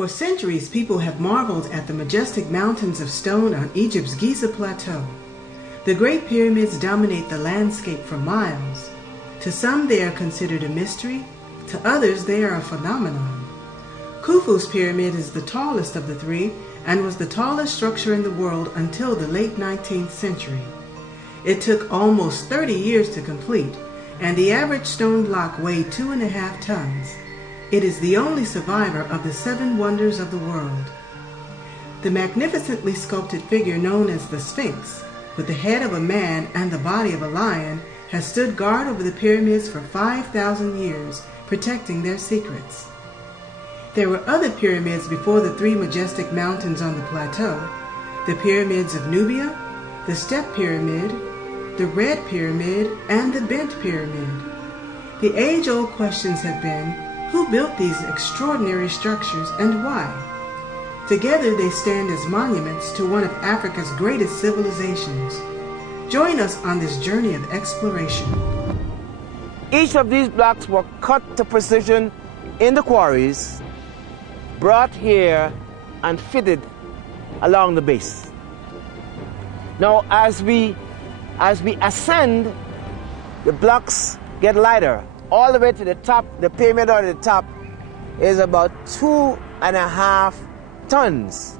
For centuries, people have marveled at the majestic mountains of stone on Egypt's Giza plateau. The Great Pyramids dominate the landscape for miles. To some, they are considered a mystery. To others, they are a phenomenon. Khufu's pyramid is the tallest of the three and was the tallest structure in the world until the late 19th century. It took almost 30 years to complete, and the average stone block weighed 2.5 tons. It is the only survivor of the 7 wonders of the world. The magnificently sculpted figure known as the Sphinx, with the head of a man and the body of a lion, has stood guard over the pyramids for 5,000 years, protecting their secrets. There were other pyramids before the 3 majestic mountains on the plateau: the pyramids of Nubia, the Step Pyramid, the Red Pyramid, and the Bent Pyramid. The age-old questions have been, who built these extraordinary structures and why? Together they stand as monuments to one of Africa's greatest civilizations. Join us on this journey of exploration. Each of these blocks were cut to precision in the quarries, brought here and fitted along the base. Now as we ascend, the blocks get lighter. All the way to the top, the pyramid on the top is about 2.5 tons.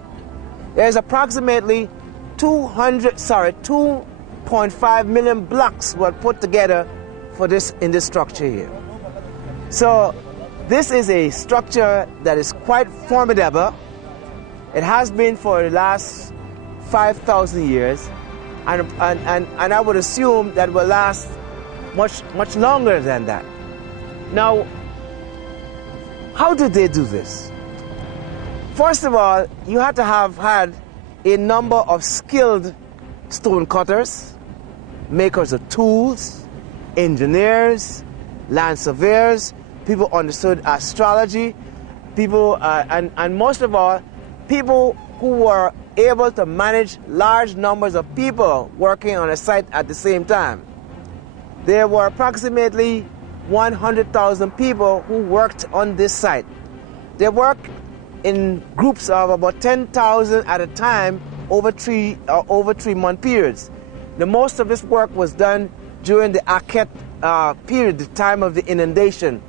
There's approximately 2.5 million blocks were put together for this in this structure here. So this is a structure that is quite formidable. It has been for the last 5,000 years, and I would assume that will last much longer than that. Now, how did they do this? First of all, you had to have had a number of skilled stone cutters, makers of tools, engineers, land surveyors, people who understood astrology, people, and most of all, people who were able to manage large numbers of people working on a site at the same time. There were approximately 100,000 people who worked on this site. They worked in groups of about 10,000 at a time over 3-month periods. The most of this work was done during the Akhet period, the time of the inundation.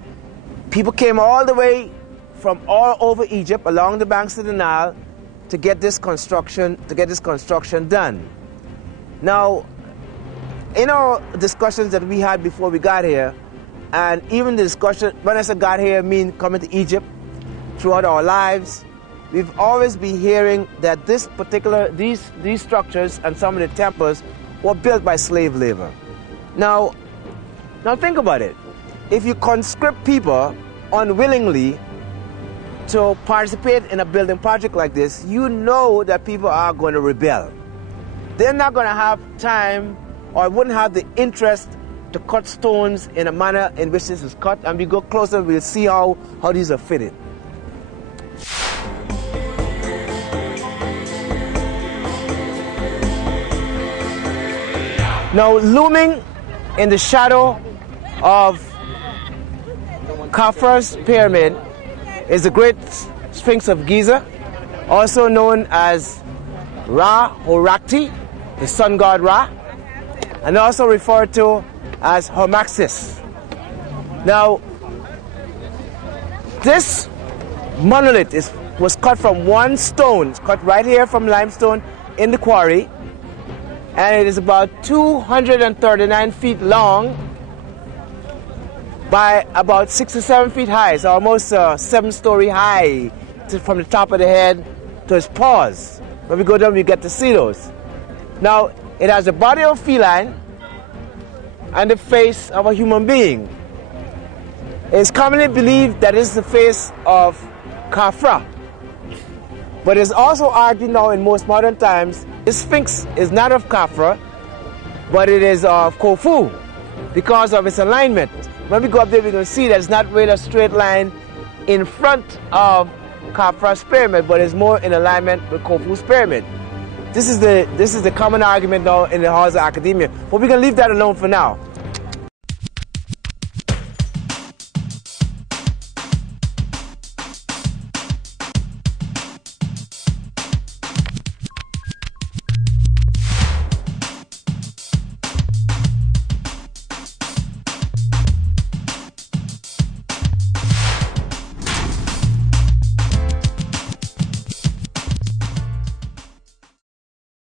People came all the way from all over Egypt along the banks of the Nile to get this construction done. Now, in our discussions that we had before we got here, and even the discussion, when I say got here, I mean coming to Egypt throughout our lives, we've always been hearing that these structures and some of the temples were built by slave labor. Now think about it. If you conscript people unwillingly to participate in a building project like this, you know that people are going to rebel. They're not going to have time or wouldn't have the interest to cut stones in a manner in which this is cut. And we go closer, we'll see how these are fitted. Now, looming in the shadow of Khafre's pyramid is the Great Sphinx of Giza, also known as Ra Horakti, the sun god Ra, and also referred to as Homaxis. Now, this monolith was cut from one stone. It's cut right here from limestone in the quarry, and it is about 239 feet long by about 6 to 7 feet high. It's almost 7-story high from the top of the head to its paws. When we go down, we get to see those. Now, it has the body of a feline and the face of a human being. It's commonly believed that it's the face of Khafre. But it's also argued now in most modern times, the Sphinx is not of Khafre, but it is of Khufu because of its alignment. When we go up there, we're going to see that it's not really a straight line in front of Khafre's pyramid, but it's more in alignment with Khufu's pyramid. This is the common argument now in the halls of academia, but we can leave that alone for now.